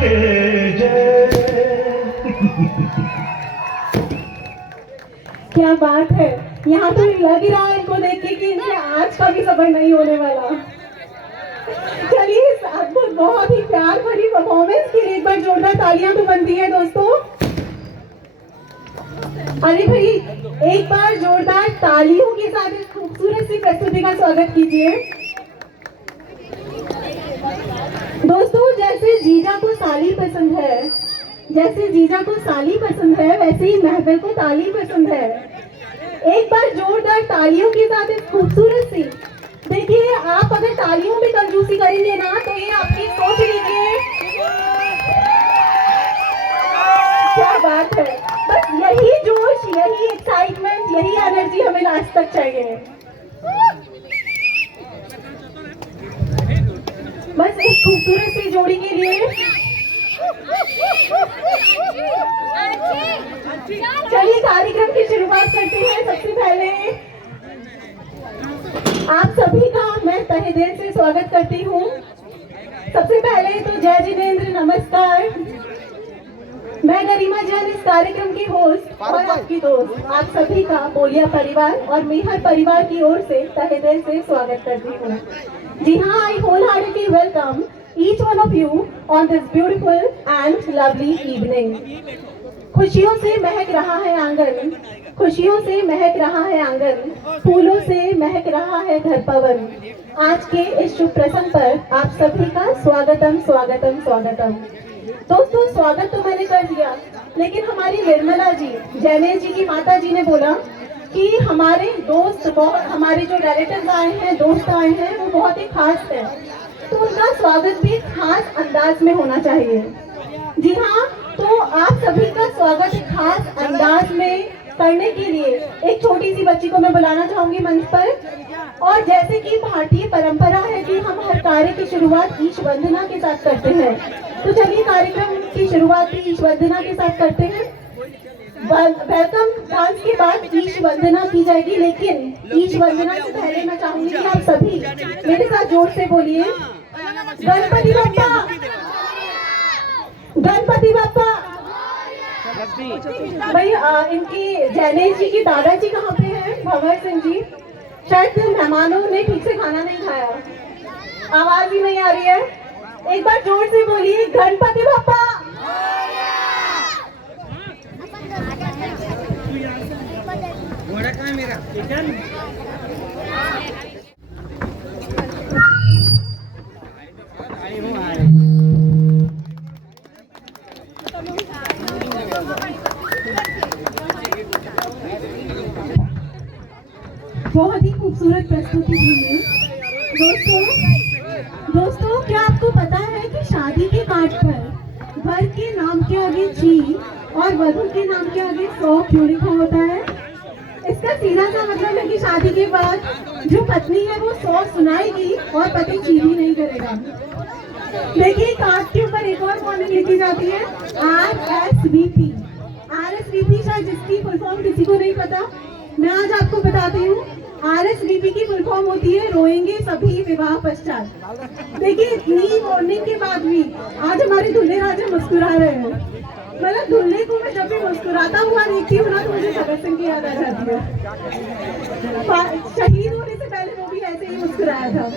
के जय। क्या बात है, यहाँ तो लग रहा है इनको देख के कि इनसे आज का भी सबर नहीं होने वाला। चलिए इस अद्भुत बहुत ही प्यार भरी परफॉर्मेंस के लिए एक बार जोरदार तालियां तो बनती है दोस्तों। अरे भाई एक बार जोरदार तालियों के साथ इस खूबसूरत सी प्रस्तुति का स्वागत कीजिए। दोस्तों जैसे जीजा को साली पसंद है, जैसे जीजा को साली पसंद है, वैसे ही महफिल को ताली पसंद है। एक बार जोरदार तालियों के साथ इस खूबसूरत सी, देखिए आप अगर तालियों में कंजूसी करेंगे ना तो ये आपकी सोच लीजिए। क्या बात है, बस यही जोश, यही एक्साइटमेंट, यही एनर्जी हमें लास्ट तक चाहिए। बस इस खूबसूरत सी जोड़ी के लिए चलिए कार्यक्रम की शुरुआत करते हैं। सबसे पहले आप सभी का मैं तहे दिल से स्वागत करती हूँ। सबसे पहले तो जय जिनेंद्र, नमस्कार। मैं गरिमा जैन इस कार्यक्रम की होस्ट और आपकी दोस्त आप सभी का बोलिया परिवार और मेहर परिवार की ओर से तहे दिल से स्वागत करती हूँ। जी हाँ, आई wholeheartedly welcome each one of you on this beautiful and lovely evening. खुशियों से महक रहा है आंगन, खुशियों से महक रहा है आंगन, फूलों से महक रहा है घर पवन। आज के इस शुभ प्रसंग पर आप सभी का स्वागतम स्वागतम स्वागतम। दोस्तों स्वागत तो मैंने कर दिया, लेकिन हमारी निर्मला जी, जैनेश जी की माता जी ने बोला कि हमारे दोस्त, हमारे जो रिलेटिव्स आए हैं, दोस्त आए हैं, वो बहुत ही खास है, तो उनका स्वागत भी खास अंदाज में होना चाहिए। जी हाँ, तो आप सभी का स्वागत खास अंदाज में करने के लिए एक छोटी सी बच्ची को मैं बुलाना चाहूंगी मंच पर। और जैसे कि भारतीय परंपरा है कि हम हर कार्य की शुरुआत ईश वंदना के साथ करते हैं, तो चलिए कार्यक्रम की शुरुआत भी ईश वंदना के साथ करते हैं। वेलकम डांस के बाद ईश वंदना की जाएगी, लेकिन ईश वंदना से पहले मैं चाहूंगी कि आप सभी मेरे साथ जोर से बोलिए गणपति बप्पा, गणपति बप्पा। भाई इनकी जैनेश जी की दादाजी कहाँ पे हैं? भंवर सिंह जी। शायद मेहमानों ने ठीक से खाना नहीं खाया, आवाज ही नहीं आ रही है। एक बार जोर से बोलिए गणपति बप्पा। बहुत ही खूबसूरत प्रस्तुति हुई है दोस्तों क्या आपको पता है कि शादी के कार्ड पर वर के नाम के आगे जी और वधू के नाम के आगे 100 क्यों लिखा होता है? इसका सीधा सा मतलब है कि शादी के बाद जो पत्नी है वो 100 सुनाएगी और पति चीनी नहीं करेगा। देखिए कार्ड के ऊपर एक और कॉलम लिखी जाती है RSVP। RSVP शायद जिसकी फुल फॉर्म किसी को नहीं पता, मैं आज आपको बताती हूँ। RSVP की फुल फॉर्म होती है रोएंगे सभी विवाह पश्चात। देखिए इतनी वार्निंग के बाद भी आज हमारे दूल्हे राजा मुस्कुरा रहे हैं। मतलब दूल्हे को मैं जब भी मुस्कुराता हुआ देखती हूँ ना तो मुझे भगत सिंह की याद आ जाती है। शहीद होने से पहले वो भी ऐसे ही मुस्कुराया था।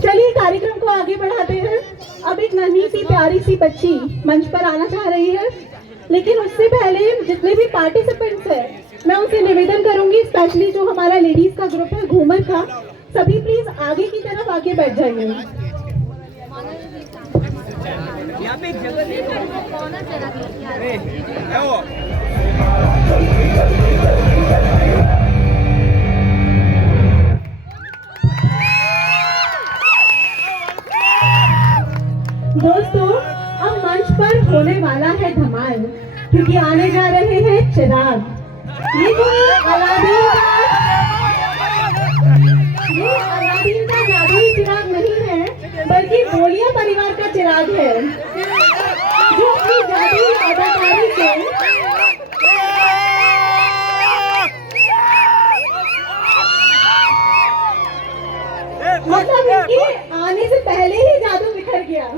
चलिए कार्यक्रम को आगे बढ़ाते हैं। अब एक नन्ही सी प्यारी सी बच्ची मंच पर आना चाह रही है, लेकिन उससे पहले जितने भी पार्टिसिपेंट्स हैं मैं उनसे निवेदन करूंगी, स्पेशली जो हमारा लेडीज का ग्रुप है घूमर का, सभी प्लीज आगे की तरफ आके बैठ जाइए। दोस्तों अब मंच पर होने वाला है धमाल, क्योंकि आने जा रहे हैं चिराग। ये कोई अलादीन का जादुई चिराग नहीं है, बल्कि बोलिया परिवार का चिराग है, जो अपनी जादुई अदाकारी से मतलब इनके आने से पहले ही जादू बिखर गया।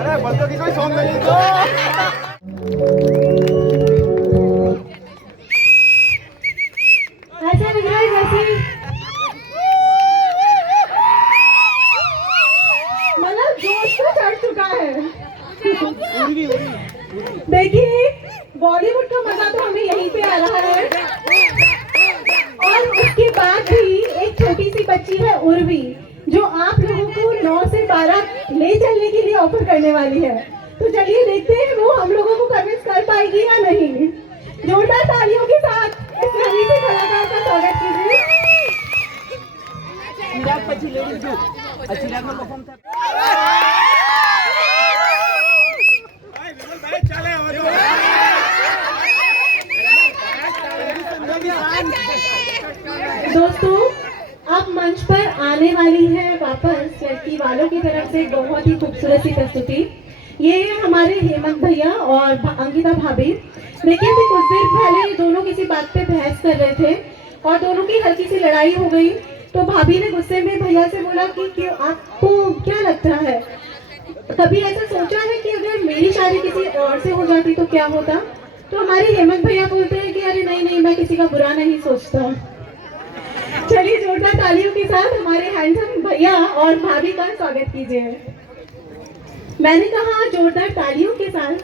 अरे बंदों की कोई सॉन्ग नहीं तो ऐसा लग रहा है जैसे मतलब जोश तो चढ़ चुका है। देखिए बॉलीवुड का मजा तो हमें यहीं पे आ रहा है और उसके बाद भी एक छोटी सी बच्ची है उर्वी जो आप लोगों को 9 से 12 ले चलने के लिए ऑफर करने वाली है। तो चलिए देखते हैं वो हम लोगों को कन्विंस कर पाएगी या नहीं। जोरदार तालियों के साथ इस नवी से कलाकार का स्वागत कीजिए। दोस्तों अब मंच पर आने वाली है वापस लड़की वालों की तरफ से बहुत ही खूबसूरत सी प्रस्तुति। ये है हमारे हेमंत भैया और अंकिता भाभी। देखिए अभी कुछ देर पहले दोनों किसी बात पे बहस कर रहे थे और दोनों की हल्की सी लड़ाई हो गई। तो भाभी ने गुस्से में भैया से बोला कि क्यों आपको क्या लगता है, कभी ऐसा सोचा है कि अगर मेरी शादी किसी और से हो जाती तो क्या होता? तो हमारे हेमंत भैया बोलते हैं कि अरे नहीं नहीं, मैं किसी का बुरा नहीं सोचता। चलिए जोरदार तालियों के साथ हमारे हैंडसम भैया और भाभी का स्वागत कीजिए। मैंने कहा जोरदार तालियों के साथ।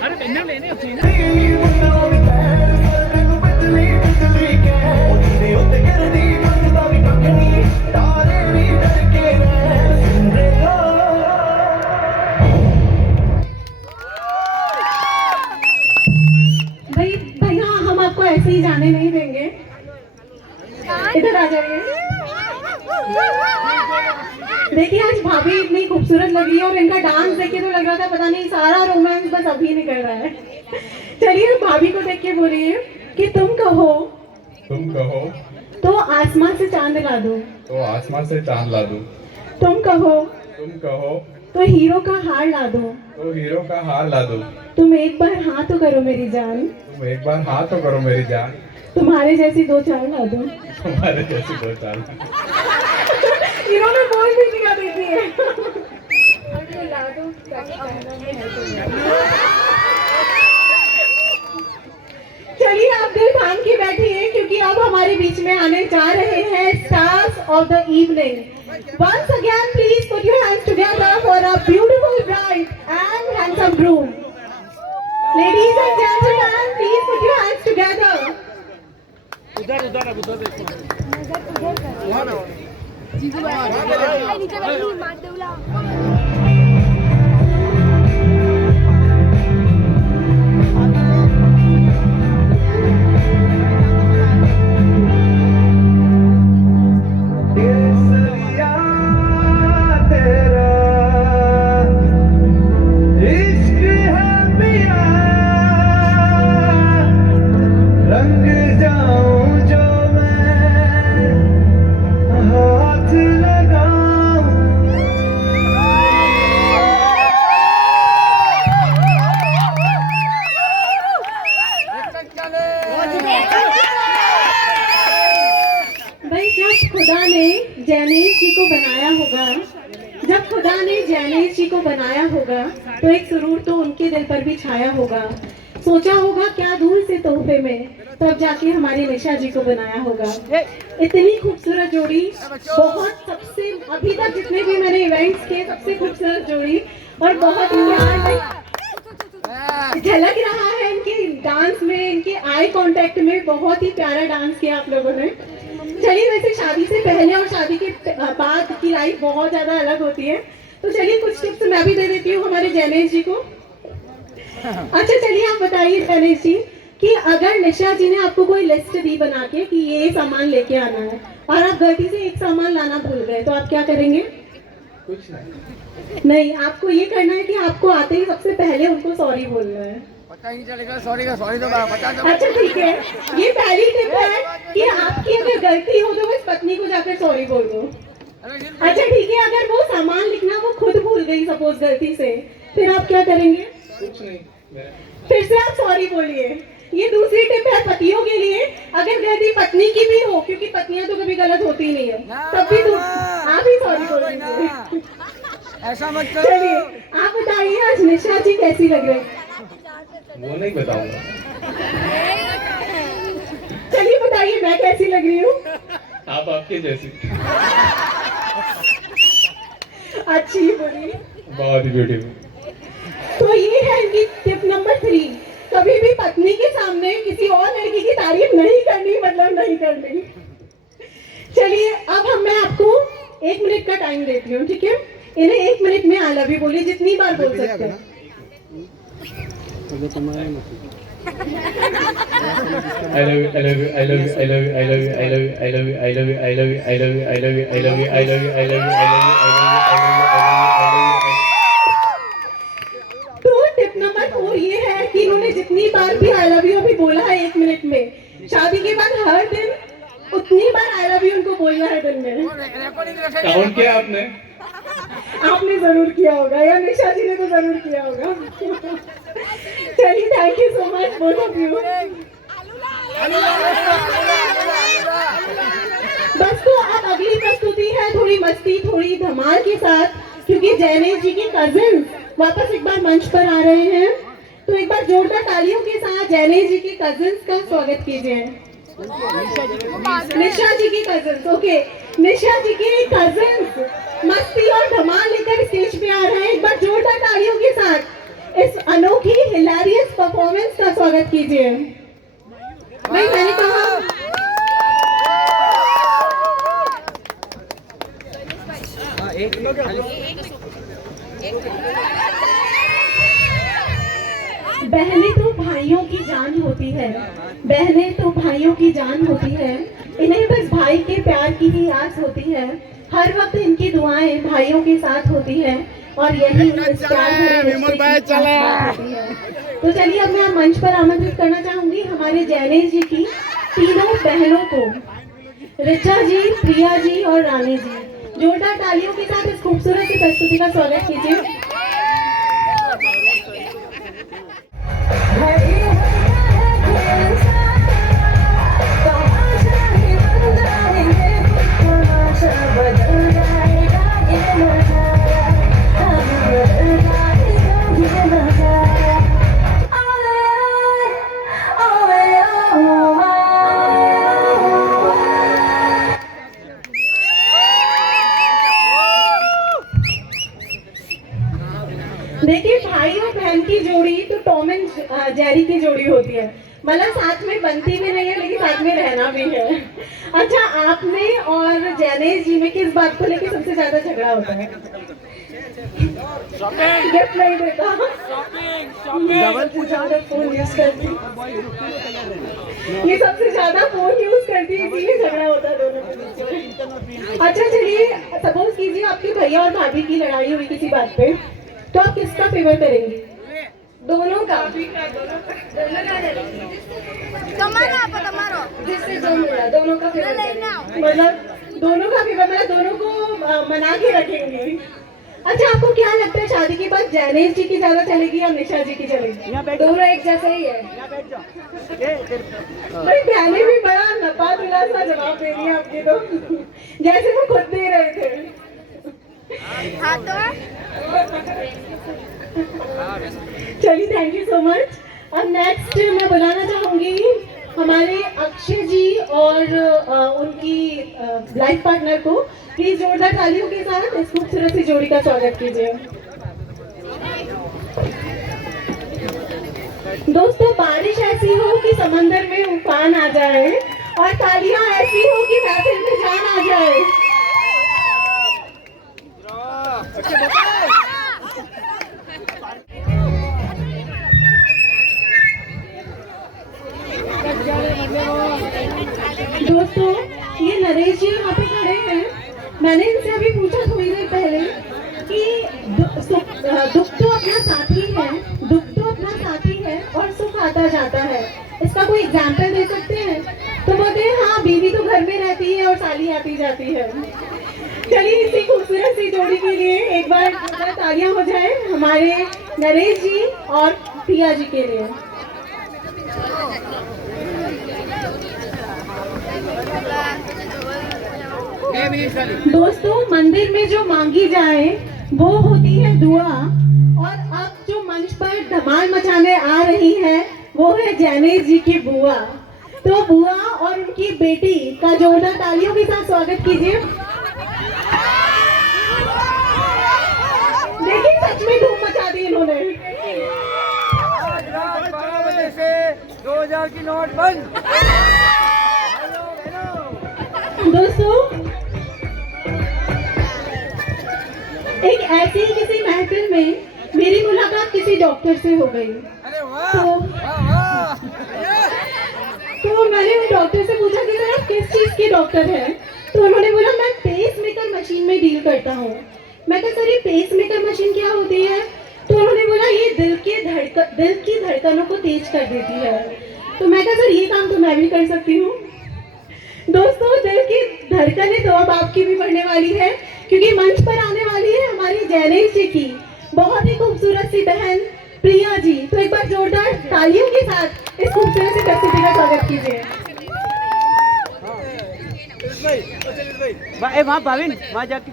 अरे पहना लेने उसे ना भाई भैया हम आपको ऐसे ही जाने नहीं देंगे, इधर आ जाइए। देखिए आज भाभी इतनी खूबसूरत लग रही है और इनका डांस देख के तो लग रहा था पता नहीं सारा रोमांस बस अभी निकल रहा है। चलिए भाभी को देख के बोलिए कि तुम कहो तो आसमान से चांद ला दो, तो आसमान से चांद ला दूं। तुम कहो तो हीरो का हार ला दो, तो हीरो का हार ला दूं। तुम एक बार हाँ तो करो मेरी जान, तुम एक बार हाँ तो करो मेरी जान, तुम्हारे जैसी 2-4 ला दो। तुम्हारे जैसी 2-4। इन्होंने बोल भी दिया देखिए। चलिए आप दिल थाम के बैठिए क्योंकि अब हमारे बीच में आने जा रहे हैं stars of the evening. Once again, please put your hands together for a beautiful bride and handsome groom. Ladies and gentlemen, please put your hands together. उधर उधर उधर देखो नीचे बैठी मार देवला। भाई जब खुदा ने जैनेश जी को बनाया होगा, जब खुदा ने जैनेश जी को बनाया होगा तो एक सुरूर तो उनके दिल पर भी छाया होगा। सोचा होगा क्या दूर से तोहफे में, तब जाके हमारे निशा जी को बनाया होगा। इतनी खूबसूरत जोड़ी, बहुत सबसे अभी तक जितने भी मैंने इवेंट्स किए सबसे खूबसूरत जोड़ी और बहुत ही प्यार झलक रहा है इनके डांस में, इनके आई कांटेक्ट में। बहुत ही प्यारा डांस किया आप लोगों ने। चलिए वैसे शादी से पहले और शादी के बाद की लाइफ बहुत ज्यादा अलग होती है, तो चलिए कुछ टिप्स मैं भी दे देती हूँ हमारे जैनेश जी को। अच्छा चलिए आप बताइए जैनेश जी कि अगर निशा जी ने आपको कोई लिस्ट दी बना के कि ये सामान लेके आना है और आप गलती से एक सामान लाना भूल गए तो आप क्या करेंगे? कुछ नहीं। नहीं, आपको ये करना है कि आपको आते ही सबसे पहले उनको सॉरी बोलना है। पता ही नहीं चलेगा सॉरी का, सॉरी तो बता दो। अच्छा ठीक है, ये पहली टिप है कि आपकी अगर गलती हो तो बस पत्नी पत्नी को जाकर सॉरी बोल दो। अच्छा ठीक है, अगर वो सामान लिखना वो खुद भूल गई सपोज गलती से, फिर आप क्या करेंगे? कुछ नहीं, फिर से आप सॉरी बोलिए। ये दूसरी टिप है पतियों के लिए, अगर गलती पत्नी की भी हो, क्योंकि पत्नियां तो कभी गलत होती नहीं है, तब भी तो आप ही सॉरी बोल दीजिए। ऐसा मत करो। चलिए आप बताइए आज निशा जी कैसी लग रही है? वो नहीं बताऊंगा। चलिए बताइए मैं कैसी लग रही हूँ? आप आपके जैसी। अच्छी बोली। बहुत ही ब्यूटीफुल। तो ये है इनकी टिप नंबर 3, कभी भी पत्नी के सामने किसी और लड़की की तारीफ नहीं करनी, मतलब नहीं करनी। चलिए अब मैं आपको 1 मिनट का टाइम देती हूँ, ठीक है? इन्हें 1 मिनट में आई लव यू बोलिए, जितनी बार बोल सकते हैं। I love you, I love you, I love you, I love you, I love you, I love you, I love you, I love you, I love you, I love you, I love you, I love you, I love you, I love you, I love you, I love you, I love you, I love you। तो tip number 4 ये है कि इन्होंने जितनी बार भी I love you अभी बोला है 1 मिनट में, शादी के बाद हर दिन उतनी बार आई लव यू उनको बोलना है दिन में। काउंट किया आपने? आपने जरूर किया होगा, या निशा जी ने तो जरूर किया होगा। चलिए thank you so much both of you. बस तो अब अगली प्रस्तुति है थोड़ी मस्ती थोड़ी धमाल के साथ, क्योंकि जैनेश जी के कजिन वापस एक बार मंच पर आ रहे हैं। तो एक बार जोरदार तालियों के साथ जैनेश जी के कजिन्स का स्वागत कीजिए। निशा जी की कजिन्स, ओके, निशा जी के कजिन्स मस्ती और धमाल लेकर स्टेज पे आ रहे हैं। एक बार जोरदार तालियों के साथ इस अनोखी हिलेरियस परफॉर्मेंस का स्वागत कीजिए। नहीं मैंने कहा बहनें तो भाइयों की जान होती है, बहनें तो भाइयों की जान होती है, इन्हें बस भाई के प्यार की ही आस होती है। हर वक्त इनकी दुआएं भाइयों के साथ होती है और यही इस प्यार भरे रिश्ते की खास होती है। तो चलिए अब मैं मंच पर आमंत्रित करना चाहूंगी हमारे जैनेश जी की तीनों बहनों को, ऋचा जी, प्रिया जी और रानी जी। जोरदार तालियों के साथ इस खूबसूरत सी प्रस्तुति का स्वागत कीजिए। देखिए भाई और बहन की जोड़ी तो टॉम एंड जेरी की जोड़ी होती है, मतलब साथ में बनती भी नहीं है लेकिन साथ में रहना भी है। अच्छा आपने और जैनेश जी में किस बात को लेकर सबसे ज्यादा झगड़ा होता है? गिफ्ट नहीं देता, ज्यादा फोन यूज करती, ये सबसे ज्यादा फोन यूज करती है, इसीलिए झगड़ा होता है दोनों के बीच में। अच्छा चलिए सपोज कीजिए आपके भैया और भाभी की लड़ाई हुई किसी बात पे, तो आप किसका फेवर करेंगे? दोनों का? जिससे जो मिला दोनों का फेवर, मतलब दोनों का फेवर, मतलब दोनों को मना के रखेंगे। अच्छा आपको क्या लगता है शादी के बाद जैनेश जी की ज्यादा चलेगी या निशा जी की चलेगी? दोनों एक जैसा ही है। भाई बहनें भी बड़ा नपा तुला सा जवाब दे रही है आपके, तो जैसे वो खुद दे रहे थे। चलिए थैंक यू सो मच। अब नेक्स्ट मैं बुलाना चाहूंगी हमारे अक्षय जी और उनकी लाइफ पार्टनर को। प्लीज जोरदार तालियों के साथ इस खूबसूरत सी जोड़ी का स्वागत कीजिए। दोस्तों बारिश ऐसी हो कि समंदर में उफान आ जाए और तालियां ऐसी हो कि महफिल में जान आ जाए। दोस्तों ये नरेश जी यहाँ पे खड़े हैं, मैंने इनसे अभी पूछा थोड़ी देर पहले कि दुख तो अपना साथी है, दुख तो अपना साथी है और सुख आता जाता है, इसका कोई एग्जाम्पल दे सकते हैं? तो बोलते हैं हाँ बीवी तो घर में रहती है और ताली आती जाती है। चलिए इसी खूबसूरत सी जोड़ी के लिए एक बार तालियां हो जाए हमारे नरेश जी और प्रिया जी के लिए। दोस्तों, मंदिर में जो मांगी जाए वो होती है दुआ, और अब जो मंच पर धमाल मचाने आ रही है वो है जैनेश जी की बुआ। तो बुआ और उनकी बेटी का जोरदार तालियों के साथ स्वागत कीजिए। देखिए सच में धूम मचा दी इन्होंने। आज रात 12 बजे से 2000 की नोट बंद। दोस्तों, एक ऐसी किसी महफिल में मेरी मुलाकात किसी डॉक्टर से हो गई। अरे वाह, तो वाह, वाह। मैंने उन डॉक्टर से पूछा कि सर आप किस चीज के डॉक्टर हैं? तो उन्होंने बोला मैं पेस मेकर मशीन में डील करता हूँ। मैं कहा सर ये पेस मेकर मशीन क्या होती है? तो उन्होंने बोला ये दिल की धड़कनों को तेज कर देती है। तो मैं कहा सर ये काम तो मैं भी कर सकती हूँ। दोस्तों, दिल की धड़कनें तो अब आपकी भी बढ़ने वाली है, क्योंकि मंच पर आने वाली है हमारी जैनेश जी की बहुत ही खूबसूरत सी बहन प्रिया जी। तो एक बार जोरदार तालियों के साथ इस खूबसूरत सी प्रस्तुति का स्वागत कीजिए। वहाँ भाविन वहाँ जाके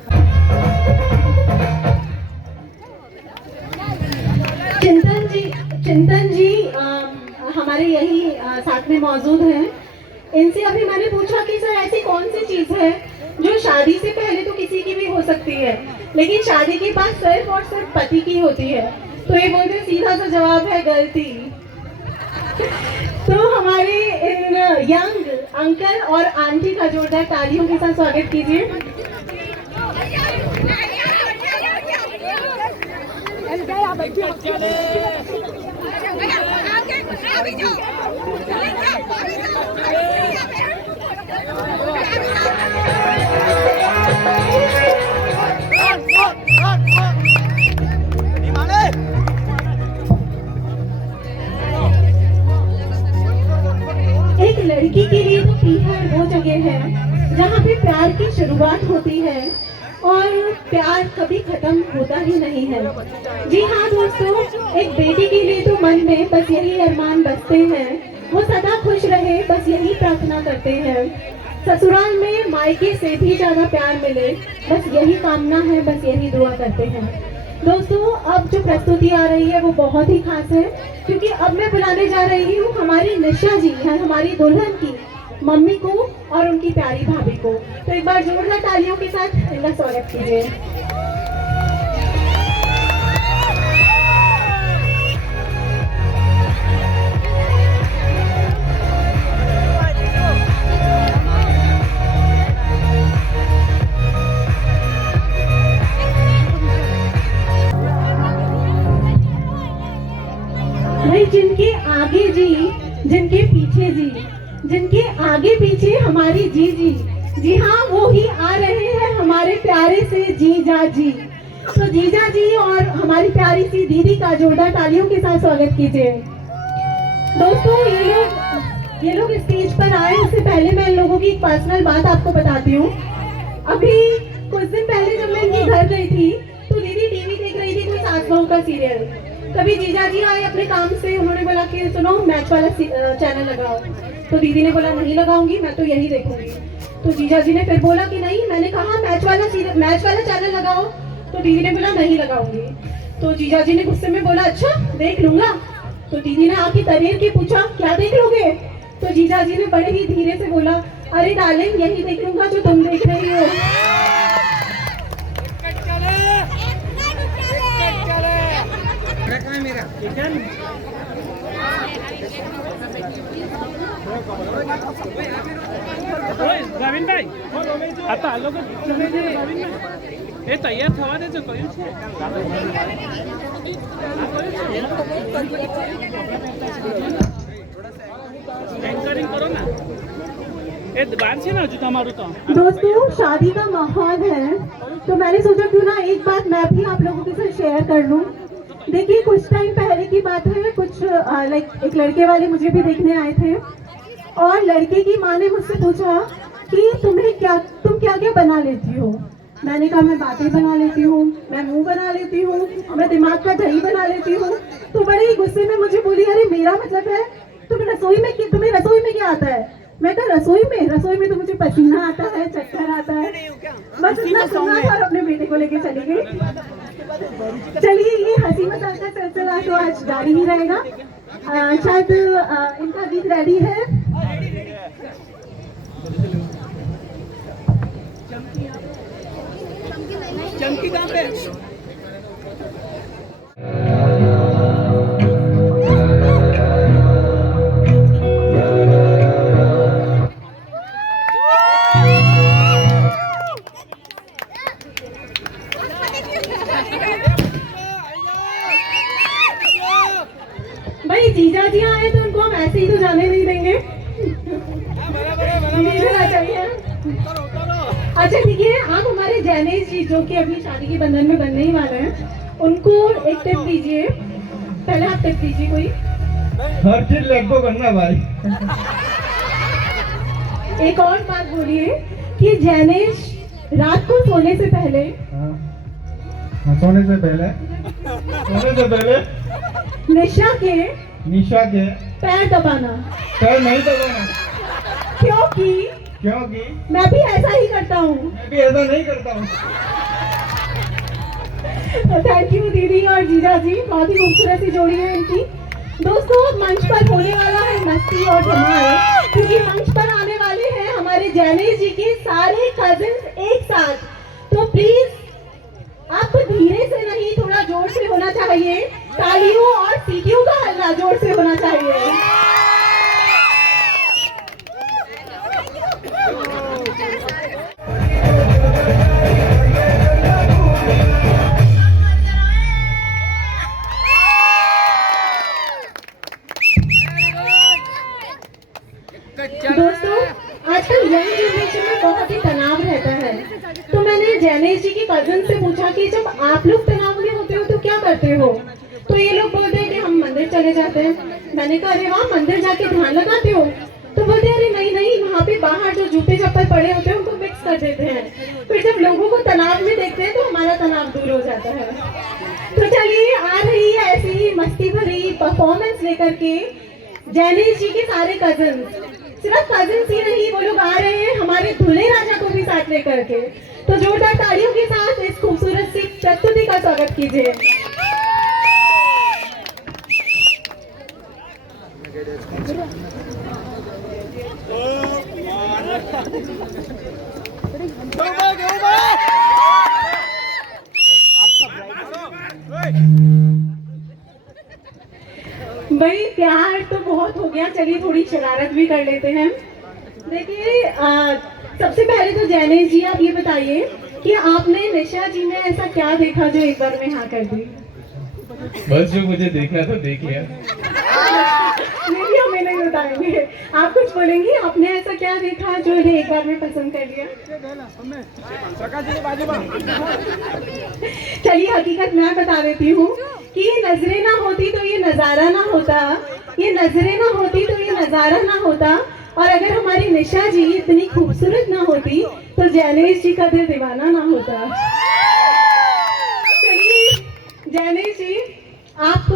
चिंतन जी हमारे यही साथ में मौजूद हैं। इनसे अभी मैंने पूछा कि सर ऐसी कौन सी चीज है जो शादी से पहले तो किसी की भी हो सकती है, लेकिन शादी के बाद सिर्फ और सिर्फ पति की होती है? तो ये बोलते सीधा सा जवाब है गलती। तो हमारे इन यंग अंकल और आंटी का जोरदार तालियों के साथ स्वागत कीजिए। एक लड़की के लिए तो पीहर वो जगह है जहाँ पे प्यार की शुरुआत होती है और प्यार कभी खत्म होता ही नहीं है। जी हाँ दोस्तों, एक बेटी के लिए तो मन में बस यही अरमान बसते हैं, वो सदा खुश रहे, बस यही प्रार्थना करते हैं। ससुराल में मायके से भी ज्यादा प्यार मिले, बस यही कामना है, बस यही दुआ करते हैं। दोस्तों, अब जो प्रस्तुति आ रही है वो बहुत ही खास है, क्योंकि अब मैं बुलाने जा रही हूँ हमारी निशा जी है, हमारी दुल्हन की मम्मी को और उनकी प्यारी भाभी को। तो एक बार जोरदार तालियों के साथ इनका स्वागत कीजिए। भाई जिनके आगे जी, जिनके पीछे जी, जिनके आगे पीछे हमारी जी जी, जी हाँ वो ही आ रहे हैं हमारे प्यारे से जीजा जी। तो जीजा जी और हमारी प्यारी सी दीदी का जोरदार तालियों के साथ स्वागत कीजिए। दोस्तों, ये लोग स्टेज पर आए उससे पहले मैं इन लोगों की एक पर्सनल बात आपको बताती हूँ। अभी कुछ दिन पहले जब मैं इनके घर गई थी तो दीदी टीवी देख रही थी कोई सास बहू का सीरियल। तभी जीजा जी आए अपने काम से, उन्होंने बोला कि सुनो मैच वाला चैनल लगाओ। तो दीदी ने बोला नहीं लगाऊंगी, मैं तो यही देखूंगी। तो जीजा जी ने फिर बोला कि नहीं, मैंने कहा मैच वाला चैनल लगाओ। तो दीदी ने बोला नहीं लगाऊंगी। तो जीजा जी ने गुस्से में बोला अच्छा देख लूंगा। तो दीदी ने आके तरीर के पूछा क्या देख लोगे? तो जीजा जी ने बड़े ही धीरे से बोला अरे डार्लिंग यही देख लूंगा जो तुम देख रही हो। રવિન ભાઈ આ તો આ લોકો રવિન એ તૈયાર થવા દેજો કયું છે એન્કરિંગ કરો ના એ બાર છે ને હજુ તમારું તો। दोस्तों, शादी का माहौल है तो मैंने सोचा क्यों ना एक बात मैं भी आप लोगों के साथ शेयर कर लूं। देखिए कुछ टाइम पहले की बात है, कुछ एक लड़के वाले मुझे भी देखने आए थे और लड़के की माँ ने मुझसे पूछा कि तुम्हें क्या क्या बना लेती हो? मैंने कहा मैं बातें बना लेती हूँ, मैं मुंह बना लेती हूँ, मैं दिमाग का दही बना लेती हूँ। तो बड़े ही गुस्से में मुझे बोली, अरे मेरा मतलब है तुम्हें रसोई में क्या आता है? मैं कहा रसोई में तो मुझे पसीना आता है, चक्कर आता है। बस इतना सुनना था और अपने बेटे को लेके चली गई। चलिए, ये हंसी मजाक का सिलसिला तो आज जारी ही रहेगा। शायद इनका गीत रेडी है। चमकी कहाँ पे? भाई जीजा जी आए तो उनको हम ऐसे ही तो जाने नहीं देंगे। चाहिए। अच्छा ठीक है, आप हमारे जैनेश जी जो कि अभी शादी के बंधन में बनने ही वाले हैं, उनको एक टिप दीजिए। पहले आप टिप दीजिए कोई। हर चीज लगभग करना भाई। एक और बात बोलिए कि जैनेश रात को सोने से पहले निशा के पैर दबाना। पैर नहीं दबाना। क्योंकि मैं भी ऐसा ही करता हूँ। मैं भी ऐसा नहीं करता हूँ। थैंक यू दीदी और जीजा जी, बहुत ही खूबसूरत सी जोड़ी है इनकी। दोस्तों, मंच पर होने वाला है मस्ती और धमाल, क्योंकि मंच पर आने वाले हैं हमारे जैनेश जी के सारे कजिन्स एक साथ। तो प्लीज आपको धीरे से नहीं, थोड़ा जोर से होना चाहिए। तालियों और सीटियों का हल्ला जोर से होना चाहिए। दोस्तों, आजकल यंग जनरेशन में बहुत ही तनाव रहता है। तो मैंने जैनेश जी के कजन से पूछा कि जब आप लोग तनाव में होते हो तो क्या करते हो? तो ये लोग बोलते हैं कि हम मंदिर चले जाते हैं। मैंने कहा अरे वाह, मंदिर जाके ध्यान लगाते हो? तो बोलते हैं अरे नहीं, वहाँ पे बाहर जो जूते चप्पल पड़े होते हैं उनको मिक्स कर देते हैं। फिर जब लोगों को तनाव में देखते हैं तो हमारा तनाव दूर हो जाता है। तो चलिए, आ रही है ऐसी मस्ती भरी परफॉर्मेंस लेकर के जैनेश जी के सारे कजन। सिर्फ कजिन्स ही नहीं, वो लोग आ रहे हैं हमारे दूल्हे राजा को भी साथ लेकर के। तो जोरदार तालियों के साथ इस खूबसूरत सी प्रस्तुति का स्वागत कीजिए। भाई प्यार तो बहुत हो गया, चलिए थोड़ी शरारत भी कर लेते हैं। देखिए, सबसे पहले तो जैनेश जी आप ये बताइए कि आपने निशा जी में ऐसा क्या देखा जो एक बार में हाँ कर दी? बस जो मुझे देखना था देख लिया। नहीं, हमें नहीं बताएंगे। आप कुछ बोलेंगे, आपने ऐसा क्या देखा जो इन्हें एक बार में पसंद कर लिया? चलिए, हकीकत मैं बता देती हूँ कि ये नजरें ना होती तो ये नजारा ना होता, ये नजरें ना होती तो ये नजारा ना होता, और अगर हमारी निशा जी इतनी खूबसूरत ना होती तो जैनेश जी का दिल दीवाना ना होता। चलिए जैनेश जी, आप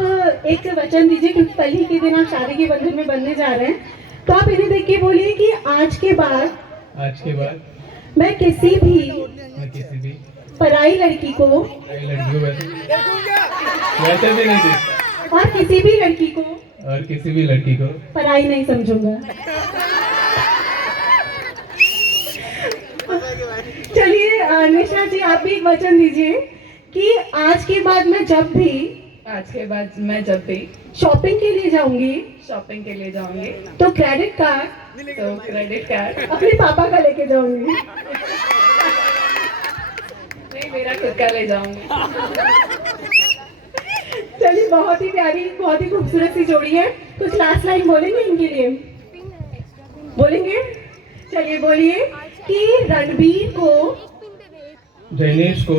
एक वचन दीजिए, क्योंकि कल ही के दिन आप शादी के बंधन में बनने जा रहे हैं। तो आप इन्हें देख के बोलिए कि आज के बाद मैं किसी भी पराई लड़की को वैसे भी नहीं देखता, और किसी भी लड़की को पराई नहीं समझूंगा। चलिए निशा जी, आप भी एक वचन दीजिए कि आज के बाद मैं जब भी शॉपिंग के लिए जाऊंगी तो क्रेडिट कार्ड अपने पापा का लेके जाऊंगी। नहीं, मेरा खुद का ले जाऊंगी। चलिए, बहुत ही प्यारी, बहुत ही खूबसूरत सी जोड़ी है। कुछ लास्ट लाइन बोलेंगे इनके लिए? बोलेंगे? चलिए बोलिए कि रणबीर को, जैनेश को,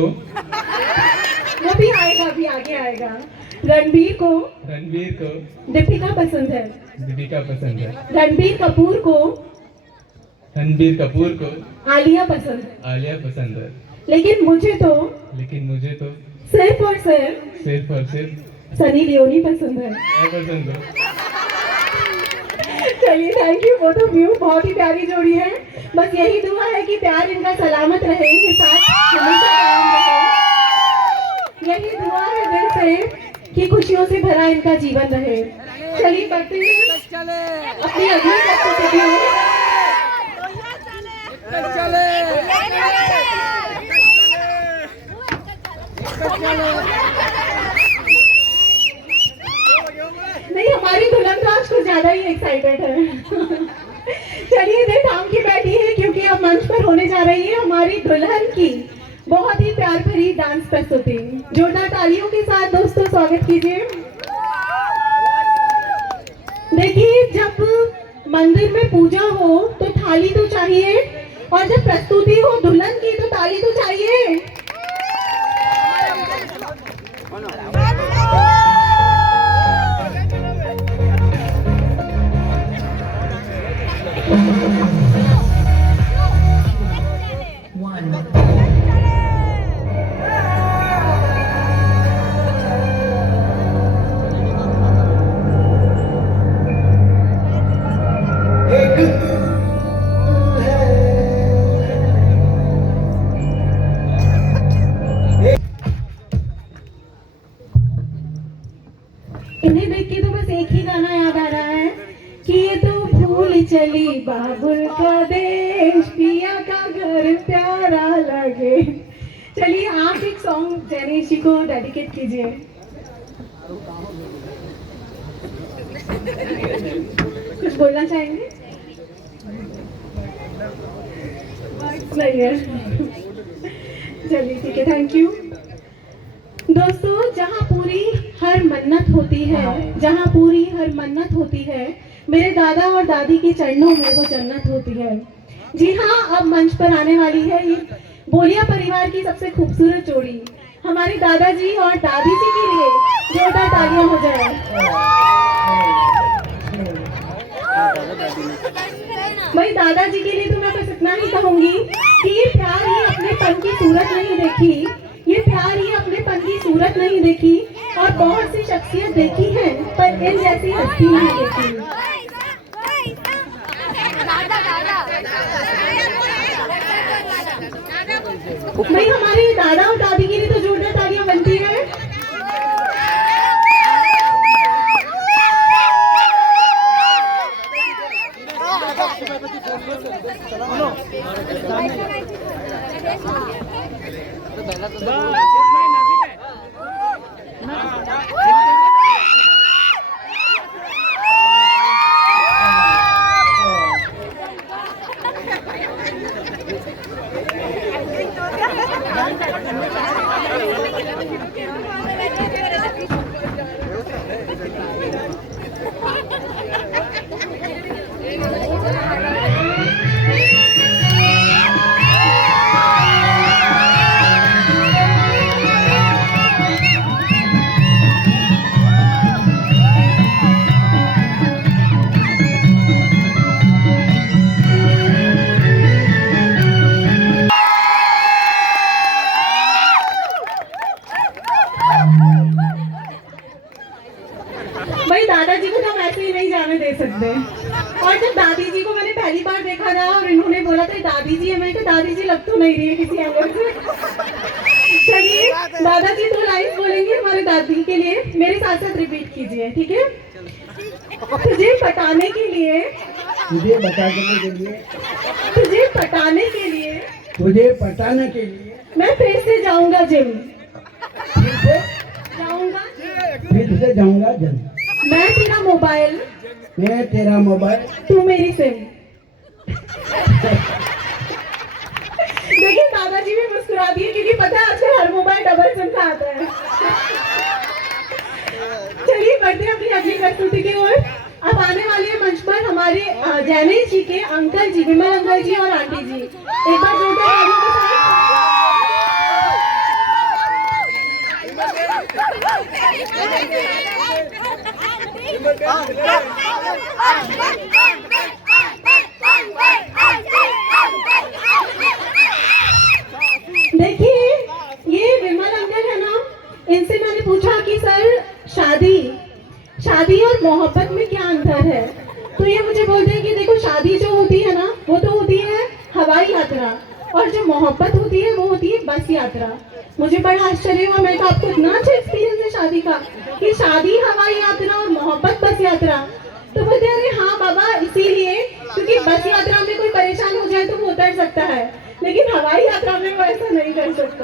वो भी आएगा, अभी आगे आएगा। रणबीर को दीपिका पसंद है। रणबीर कपूर को रणबीर कपूर को आलिया पसंद है, आलिया पसंद है, लेकिन मुझे तो सिर्फ और सिर्फ सनी लियोनी पसंद है। मैं पसंद हूँ। चलिए, thank you both of you, बहुत ही प्यारी जोड़ी है। बस यही दुआ है कि प्यार इनका सलामत रहे, इनके साथ हमेशा कायम रहे। यही दुआ है दिल से कि खुशियों से भरा इनका जीवन रहे। चलिए बढ़ते हैं अपनी अगली प्रस्तुति में। नहीं, हमारी दुल्हन तो आज कुछ ज्यादा ही एक्साइटेड है। चलिए देर थाम के बैठी है, क्योंकि अब मंच पर होने जा रही है हमारी दुल्हन की बहुत ही प्यार भरी डांस प्रस्तुति। जोरदार तालियों के साथ दोस्तों स्वागत कीजिए। देखिए, जब मंदिर में पूजा हो तो थाली तो चाहिए, और जब प्रस्तुति हो दुल्हन की तो ताली तो चाहिए। इन्हें देख के तो बस एक ही गाना याद आ रहा है कि ये तो भूल चली बाबुल का देश, पिया का घर प्यारा लगे। चलिए आप एक सॉन्ग जैनेश जी को डेडिकेट कीजिए। कुछ बोलना चाहेंगे? नहीं है। चलिए ठीक है, थैंक यू। दोस्तों, जहाँ पूरी हर मन्नत होती है, मेरे दादा और दादी के चरणों में वो जन्नत होती है। जी हाँ, अब मंच पर आने वाली है ये बोलिया परिवार की सबसे खूबसूरत जोड़ी, हमारे दादाजी और दादी जी के लिए जोरदार तालियां हो जाए। भाई दादाजी के लिए तो मैं बस इतना ही कहूंगी कि ये प्यार ही अपनेपन की सूरत नहीं देखी, और बहुत सी शख्सियत देखी है, पर इन जैसी हस्ती नहीं देखी। भाई हमारे दादा और दादी के लिए तो जोरदार तालियां बनती है। भाई दादाजी को तो हम ऐसे ही नहीं जाने दे सकते। और जब दादी जी को मैंने पहली बार देखा था और इन्होंने बोला था दादी जी है, मैं कहा दादी जी लग तो नहीं रही है किसी एंगल से। चलिए दादाजी 2 लाइन बोलेंगे हमारे दादी के लिए, मेरे साथ साथ रिपीट कीजिए, ठीक है? तुझे पटाने के लिए, तुझे बताने के लिए, तुझे पटाने के लिए, तुझे पटाने के लिए मैं फिर से जाऊंगा जिम, फिर से जाऊंगा जिम। मैं तेरा मोबाइल, मैं तेरा मोबाइल, तू मेरी सिम। देखिए दादाजी भी मुस्कुरा दिए, क्योंकि पता है आजकल हर मोबाइल डबल सिम का आता है। चलिए बढ़ते हैं अपनी अगली प्रस्तुति की ओर। अब आने वाले हैं मंच पर हमारे जैनेश जी के अंकल जी, विमल अंकल जी और आंटी जी। एक बार जोरदार तालियों के साथ। मोहब्बत में क्या अंतर है। तो ये मुझे बोलते हैं कि देखो शादी जो होती है ना वो तो होती है हवाई यात्रा, और जो मोहब्बत होती है वो होती है बस यात्रा। मुझे बड़ा आश्चर्य हुआ, मैं तो आपको इतना अच्छा एक्सपीरियंस है शादी का कि शादी हवाई यात्रा और मोहब्बत बस यात्रा। तो बोलते हैं अरे हाँ बाबा, इसीलिए क्योंकि बस यात्रा में कोई परेशान हो जाए तो वो उतर सकता है, लेकिन हवाई यात्रा में वो ऐसा नहीं कर सकता।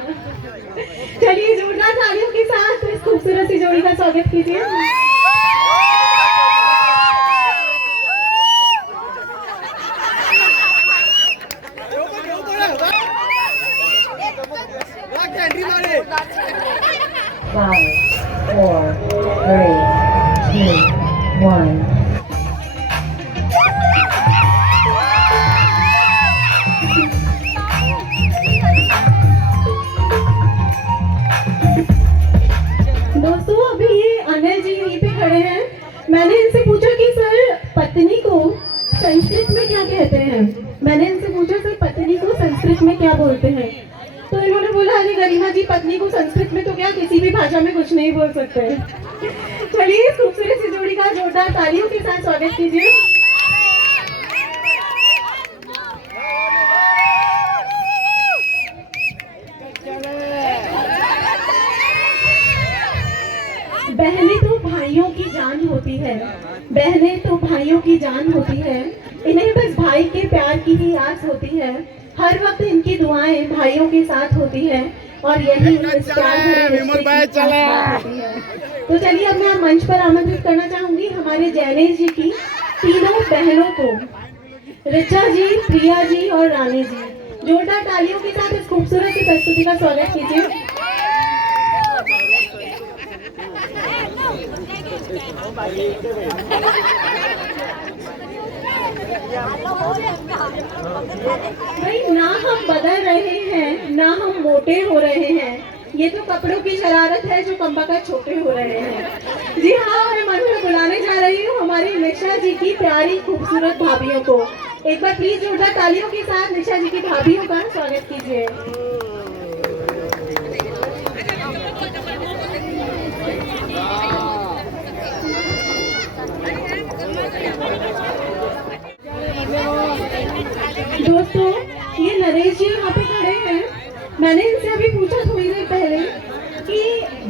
चलिए जोरदार तालियों के साथ इस खूबसूरत सी जोड़ी का स्वागत कीजिए। Five, 4, 3, 2, 1. दोस्तों अभी ये अनिल जी यहीं पे खड़े हैं। मैंने इनसे पूछा कि सर पत्नी को संस्कृत में क्या कहते हैं। मैंने इनसे पूछा सर पत्नी को संस्कृत में क्या बोलते हैं। तो इन्होंने बोला अरे गरिमा जी, पत्नी को संस्कृत में तो क्या किसी भी भाषा में कुछ नहीं बोल सकते। चलिए इस खूबसूरत सी जोड़ी का जोरदार तालियों के साथ स्वागत कीजिए। बहनें तो भाइयों की जान होती है, बहनें तो भाइयों की जान होती है, इन्हें बस भाई के प्यार की ही आस होती है। हर वक्त इनकी दुआएं भाइयों के साथ होती है और यही इस प्यार भरे रिश्ते की खास होती है। तो चलिए अब मैं मंच पर आमंत्रित करना चाहूंगी हमारे जैनेश जी की तीनों बहनों को, ऋचा जी, प्रिया जी और रानी जी। जोरदार तालियों के साथ इस खूबसूरत सी प्रस्तुति का स्वागत कीजिए। भाई ना हम बदल रहे हैं ना हम मोटे हो रहे हैं, ये तो कपड़ों की शरारत है जो कमबख्त छोटे हो रहे हैं। जी हाँ, मैं मंच में बुलाने जा रही हूँ हमारी निशा जी की प्यारी खूबसूरत भाभियों को। एक बार प्लीज जोरदार तालियों के साथ निशा जी की भाभियों का स्वागत कीजिए। दोस्तों ये नरेश जी यहाँ पे खड़े हैं। मैंने इनसे अभी पूछा थोड़ी देर पहले कि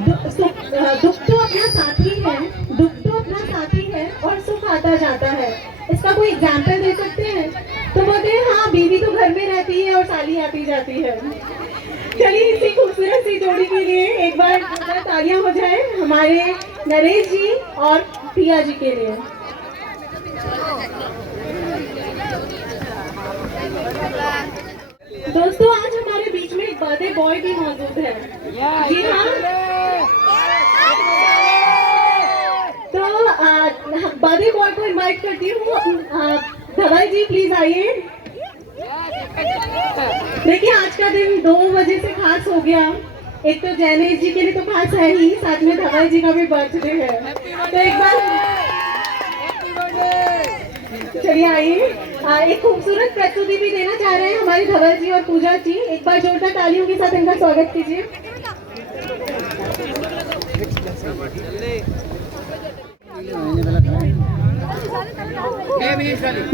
दुख तो अपना साथी है, दुख तो अपना साथी है और सुख आता जाता है, इसका कोई एग्जाम्पल दे सकते हैं। तो बोलते हैं हाँ, बीवी तो घर में रहती है और साली आती जाती है। चलिए इसी खूबसूरत सी जोड़ी के लिए एक बार तालियां हो जाए हमारे नरेश जी और प्रिया जी के लिए। दोस्तों आज हमारे बीच में एक बर्थडे बॉय भी मौजूद है। जी हाँ, तो बर्थडे बॉय को इनवाइट करती हूँ। धवल जी प्लीज आइए। देखिए आज का दिन 2 बजे से खास हो गया। एक तो जैनेश जी के लिए तो खास है ही, साथ में धवल जी का भी बर्थडे है। तो एक बार चलिए आइए, एक खूबसूरत प्रस्तुति भी देना चाह रहे हैं हमारे धवल जी और पूजा जी। एक बार जोरदार तालियों के साथ इनका स्वागत कीजिए।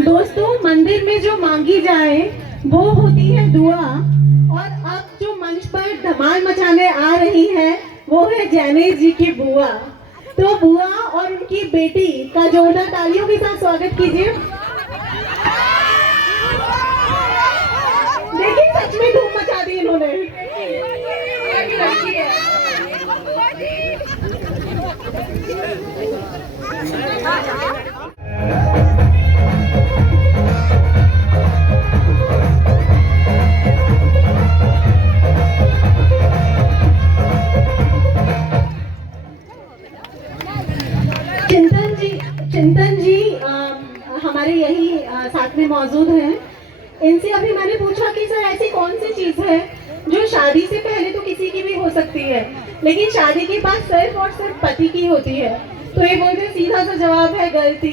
दोस्तों मंदिर में जो मांगी जाए वो होती है दुआ, और अब जो मंच पर धमाल मचाने आ रही है वो है जैनेश जी की बुआ। तो बुआ और उनकी बेटी का जोरदार तालियों के साथ स्वागत कीजिए। देखिए सच में धूम मचा दी इन्होंने। चिंतन जी हमारे यही साथ में मौजूद हैं। इनसे अभी मैंने पूछा कि सर ऐसी कौन सी चीज है जो शादी से पहले तो किसी की भी हो सकती है लेकिन शादी के बाद सिर्फ और सिर्फ पति की होती है। तो ये बोलते सीधा सा जवाब है गलती।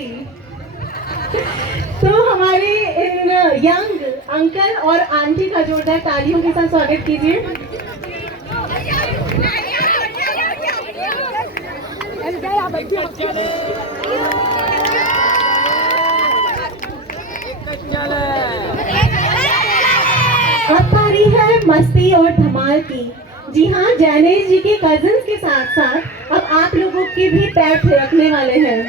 तो हमारे इन यंग अंकल और आंटी का जोरदार तालियों के साथ स्वागत कीजिए। बैठिए अब बारी है मस्ती और धमाल की। जी हाँ, जैनेश जी के कजिन्स के साथ साथ अब आप लोगों के भी पैर थिरकने वाले हैं।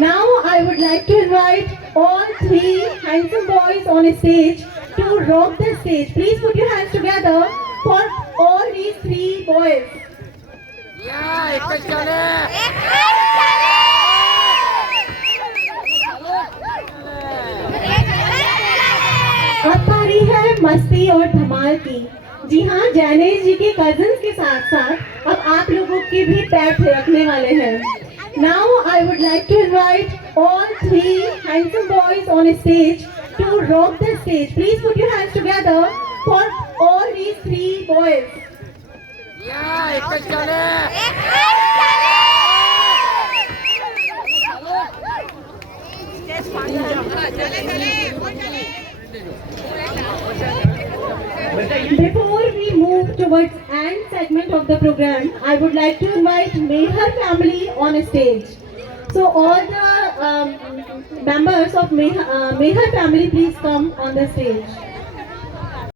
Now I would like to invite all three handsome boys on stage to rock the stage. Please put your hands together for all these three boys. अब बारी है मस्ती और धमाल की। जी हाँ, जैनेश जी के कजिन्स के साथ साथ अब आप लोगों के भी पैर थिरकने वाले हैं। Now I would like to invite all three handsome boys on stage to rock the stage. Please put your hands together for all these three boys. Before we move towards end segment of the program, I would like to invite Mehar family on stage. So all the members of Mehar family, please come on the stage.